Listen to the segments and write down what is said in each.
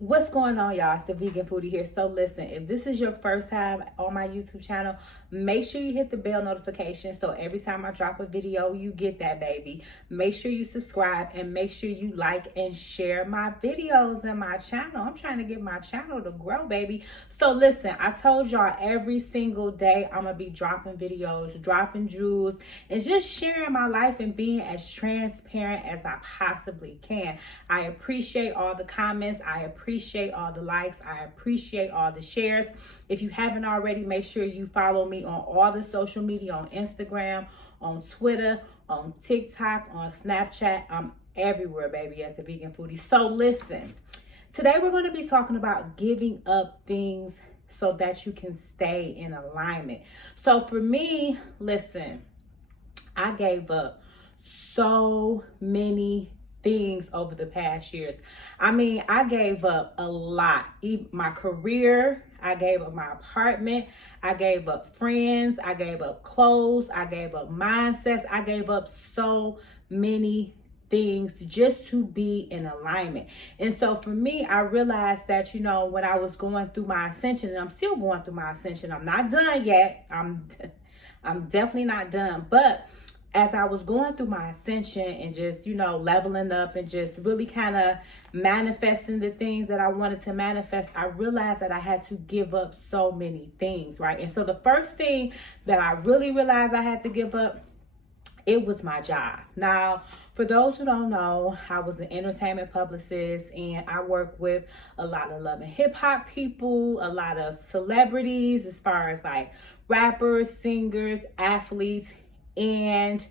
What's going on, y'all? It's the Vegan Foodie here. So listen, if this is your first time on my YouTube channel, make sure you hit the bell notification so every time I drop a video, you get that, baby. Make sure you subscribe and make sure you like and share my videos and my channel. I'm trying to get my channel to grow, baby. So listen, I told y'all every single day I'm gonna be dropping videos, dropping jewels, and just sharing my life and being as transparent as I possibly can. I appreciate all the comments. I appreciate all the likes. I appreciate all the shares. If you haven't already, make sure you follow me on all the social media, on Instagram, on Twitter, on TikTok, on Snapchat. I'm everywhere, baby, as a vegan foodie. So listen, today we're going to be talking about giving up things so that you can stay in alignment. So for me, listen, I gave up so many things over the past years. I mean, I gave up a lot. My career, I gave up my apartment, I gave up friends, I gave up clothes, I gave up mindsets, I gave up so many things just to be in alignment. And so for me, I realized that, you know, when I was going through my ascension, and I'm still going through my ascension, I'm not done yet. I'm definitely not done, but as I was going through my ascension and just, you know, leveling up and just really kind of manifesting the things that I wanted to manifest, I realized that I had to give up so many things, right? And so the first thing that I really realized I had to give up, it was my job. Now, for those who don't know, I was an entertainment publicist and I work with a lot of love and hip hop people, a lot of celebrities as far as like rappers, singers, athletes, and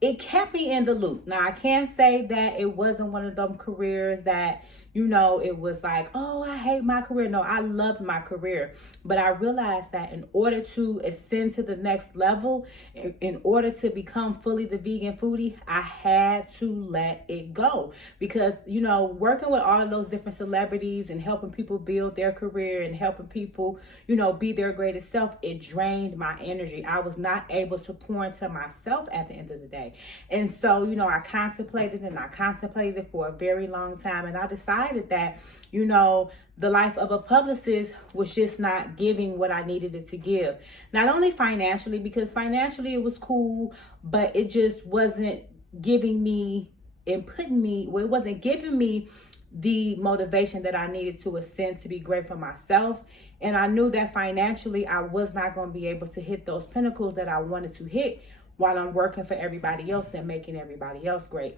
it kept me in the loop. Now, I can't say that it wasn't one of them careers that, you know, it was like, oh, I hate my career. No, I loved my career. But I realized that in order to ascend to the next level, in order to become fully the vegan foodie, I had to let it go. Because, you know, working with all of those different celebrities and helping people build their career and helping people, you know, be their greatest self, it drained my energy. I was not able to pour into myself at the end of the day. And so, you know, I contemplated it for a very long time. And I decided that, you know, the life of a publicist was just not giving what I needed it to give. Not only financially, because financially it was cool, but it just wasn't giving me and putting me, well, it wasn't giving me the motivation that I needed to ascend to be great for myself. And I knew that financially I was not going to be able to hit those pinnacles that I wanted to hit while I'm working for everybody else and making everybody else great.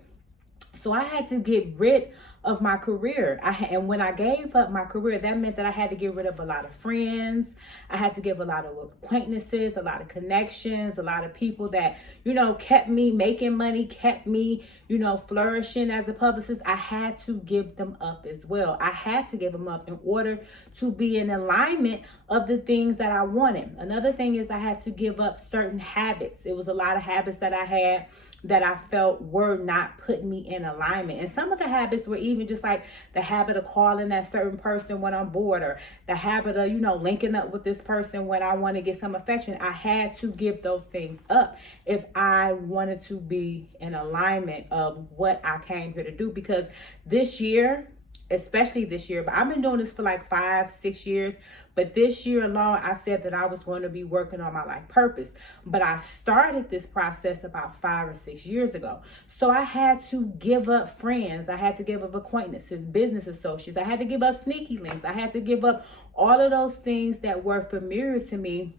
So I had to get rid of my career. And when I gave up my career, that meant that I had to get rid of a lot of friends. I had to give a lot of acquaintances, a lot of connections, a lot of people that, you know, kept me making money, kept me, you know, flourishing as a publicist. I had to give them up as well. I had to give them up in order to be in alignment of the things that I wanted. Another thing is I had to give up certain habits. It was a lot of habits that I had that I felt were not putting me in alignment. And some of the habits were even just like the habit of calling that certain person when I'm bored, or the habit of, you know, linking up with this person when I want to get some affection. I had to give those things up if I wanted to be in alignment of what I came here to do. Because this year, especially this year, but I've been doing this for like 5-6 years, but this year alone, I said that I was going to be working on my life purpose. But I started this process about 5 or 6 years ago. So I had to give up friends. I had to give up acquaintances, business associates. I had to give up sneaky links. I had to give up all of those things that were familiar to me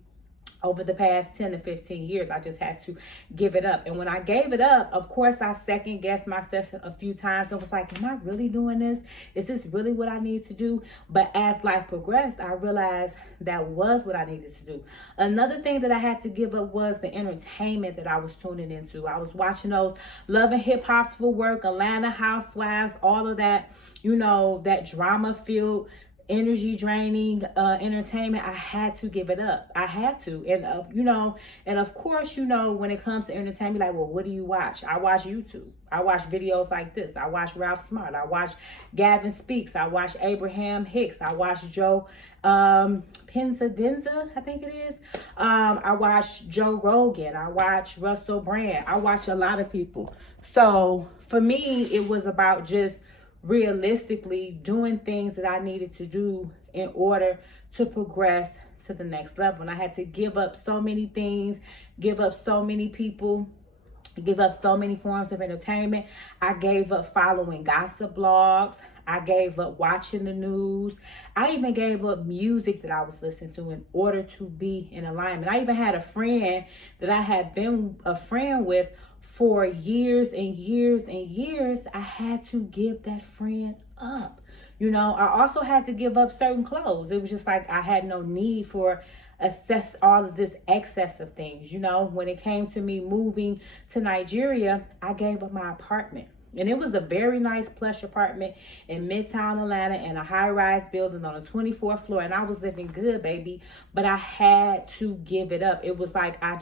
over the past 10 to 15 years. I just had to give it up. And when I gave it up, of course, I second guessed myself a few times. I was like, am I really doing this? Is this really what I need to do? But as life progressed, I realized that was what I needed to do. Another thing that I had to give up was the entertainment that I was tuning into. I was watching those Love and Hip Hops for Work, Atlanta Housewives, all of that, you know, that drama filled, energy draining entertainment. I had to give it up. I had to. And you know, and of course, you know, when it comes to entertainment, like, well, what do you watch? I watch YouTube. I watch videos like this. I watch Ralph Smart. I watch Gavin Speaks. I watch Abraham Hicks. I watch Joe Penza, I think it is. I watch Joe Rogan. I watch Russell Brand. I watch a lot of people. So for me, it was about just realistically doing things that I needed to do in order to progress to the next level. And I had to give up so many things, give up so many people, give up so many forms of entertainment. I gave up following gossip blogs. I gave up watching the news. I even gave up music that I was listening to in order to be in alignment. I even had a friend that I had been a friend with for years and years and years. I had to give that friend up. You know, I also had to give up certain clothes. It was just like I had no need for assess all of this excess of things. You know, when it came to me moving to Nigeria, I gave up my apartment. And it was a very nice plush apartment in Midtown Atlanta in a high-rise building on the 24th floor. And I was living good, baby. But I had to give it up. It was like I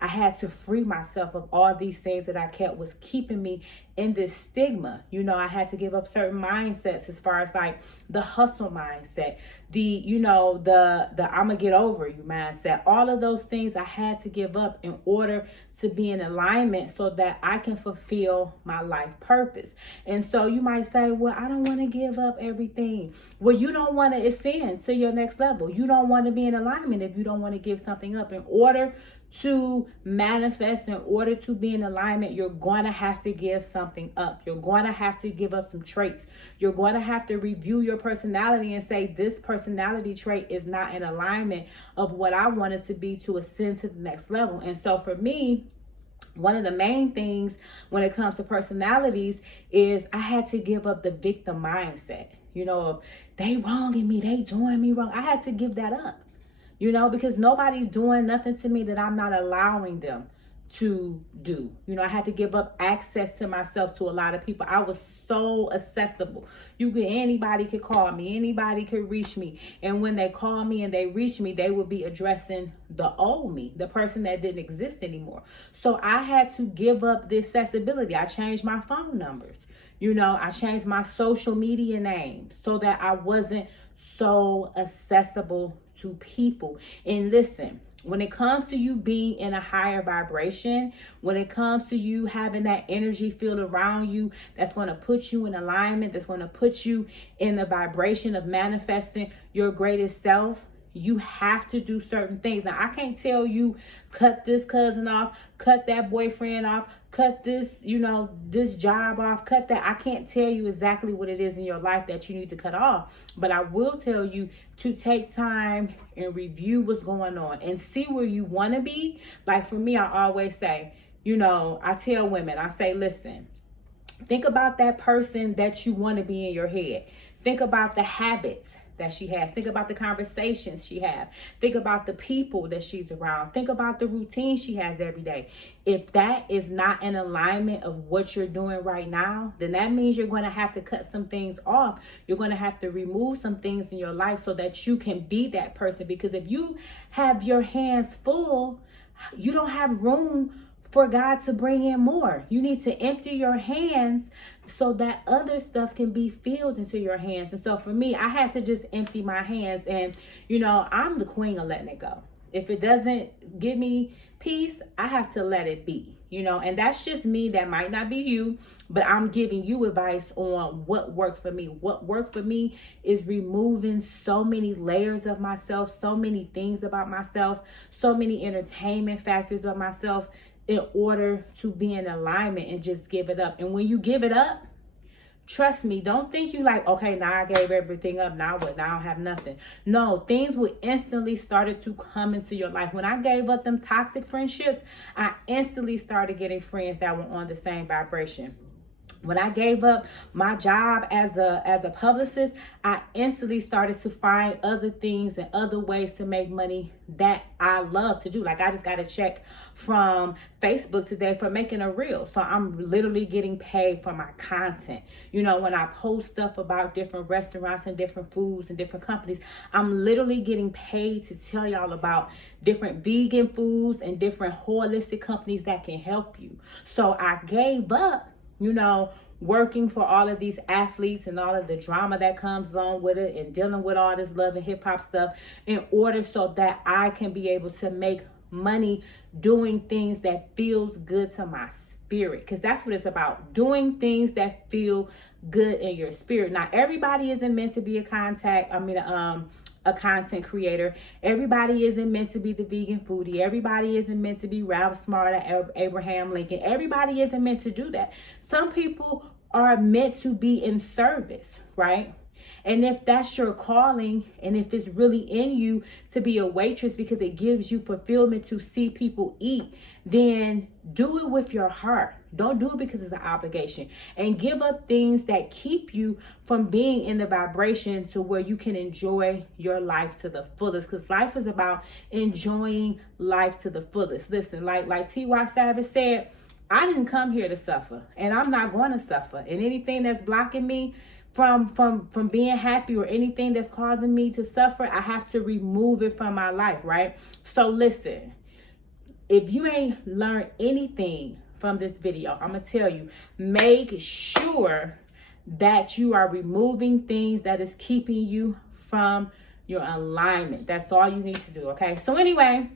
had to free myself of all these things that I kept was keeping me in this stigma. You know, I had to give up certain mindsets as far as like the hustle mindset, the I'ma get over you mindset. All of those things I had to give up in order to be in alignment so that I can fulfill my life purpose. And so you might say, well, I don't want to give up everything. Well, you don't want to ascend to your next level. You don't want to be in alignment if you don't want to give something up. In order to manifest, in order to be in alignment, you're going to have to give something up. You're going to have to give up some traits. You're going to have to review your personality and say, this personality trait is not in alignment of what I wanted to be to ascend to the next level. And so for me, one of the main things when it comes to personalities is I had to give up the victim mindset. You know, of they wronging me, they doing me wrong. I had to give that up. You know, because nobody's doing nothing to me that I'm not allowing them to do. You know, I had to give up access to myself to a lot of people. I was so accessible. Anybody could call me, anybody could reach me. And when they call me and they reach me, they would be addressing the old me, the person that didn't exist anymore. So I had to give up the accessibility. I changed my phone numbers. You know, I changed my social media name so that I wasn't so accessible to people. And listen, when it comes to you being in a higher vibration, when it comes to you having that energy field around you that's going to put you in alignment, that's going to put you in the vibration of manifesting your greatest self, you have to do certain things. Now, I can't tell you cut this cousin off, cut that boyfriend off, cut this, this job off, cut that. I can't tell you exactly what it is in your life that you need to cut off, but I will tell you to take time and review what's going on and see where you want to be. Like for me, I always say, I tell women, I say, listen, think about that person that you want to be in your head. Think about the habits that she has. Think about the conversations she has. Think about the people that she's around. Think about the routine she has every day. If that is not in alignment of what you're doing right now, then that means you're going to have to cut some things off. You're going to have to remove some things in your life so that you can be that person. Because if you have your hands full, you don't have room for God to bring in more. You need to empty your hands so that other stuff can be filled into your hands. And so for me, I had to just empty my hands. And, I'm the queen of letting it go. If it doesn't give me peace, I have to let it be, and that's just me. That might not be you, but I'm giving you advice on what worked for me. What worked for me is removing so many layers of myself, so many things about myself, so many entertainment factors of myself, in order to be in alignment and just give it up. And when you give it up, trust me, don't think you like, okay, now I gave everything up. Now what? Now I don't have nothing. No, things would instantly started to come into your life. When I gave up them toxic friendships, I instantly started getting friends that were on the same vibration. When I gave up my job as a publicist, I instantly started to find other things and other ways to make money that I love to do. Like I just got a check from Facebook today for making a reel. So I'm literally getting paid for my content. When I post stuff about different restaurants and different foods and different companies, I'm literally getting paid to tell y'all about different vegan foods and different holistic companies that can help you. So I gave up working for all of these athletes and all of the drama that comes along with it and dealing with all this love and hip hop stuff in order so that I can be able to make money doing things that feels good to my spirit, because that's what it's about. Doing things that feel good in your spirit. Now, everybody isn't meant to be a content creator. Everybody isn't meant to be the vegan foodie. Everybody isn't meant to be Ralph Smart or Abraham Lincoln. Everybody isn't meant to do that. Some people are meant to be in service, right? And if that's your calling, and if it's really in you to be a waitress because it gives you fulfillment to see people eat, then do it with your heart. Don't do it because it's an obligation. And give up things that keep you from being in the vibration to where you can enjoy your life to the fullest. Because life is about enjoying life to the fullest. Listen, like T.Y. Savage said, I didn't come here to suffer, and I'm not going to suffer. And anything that's blocking me from being happy, or anything that's causing me to suffer, I have to remove it from my life, right? So listen, if you ain't learned anything from this video, I'm gonna tell you, make sure that you are removing things that is keeping you from your alignment. That's all you need to do, okay? So anyway,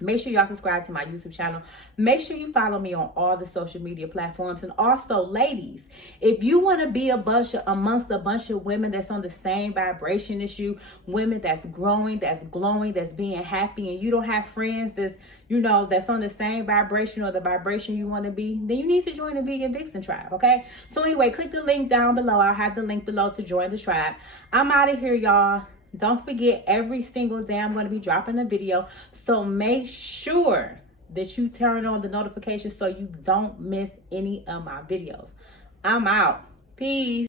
make sure y'all subscribe to my YouTube channel. Make sure you follow me on all the social media platforms. And also, ladies, if you want to be amongst a bunch of women that's on the same vibration as you, women that's growing, that's glowing, that's being happy, and you don't have friends that's, that's on the same vibration or the vibration you want to be, then you need to join the Vegan Vixen tribe, okay? So anyway, click the link down below. I'll have the link below to join the tribe. I'm out of here, y'all. Don't forget, every single day I'm going to be dropping a video. So make sure that you turn on the notifications so you don't miss any of my videos. I'm out. Peace.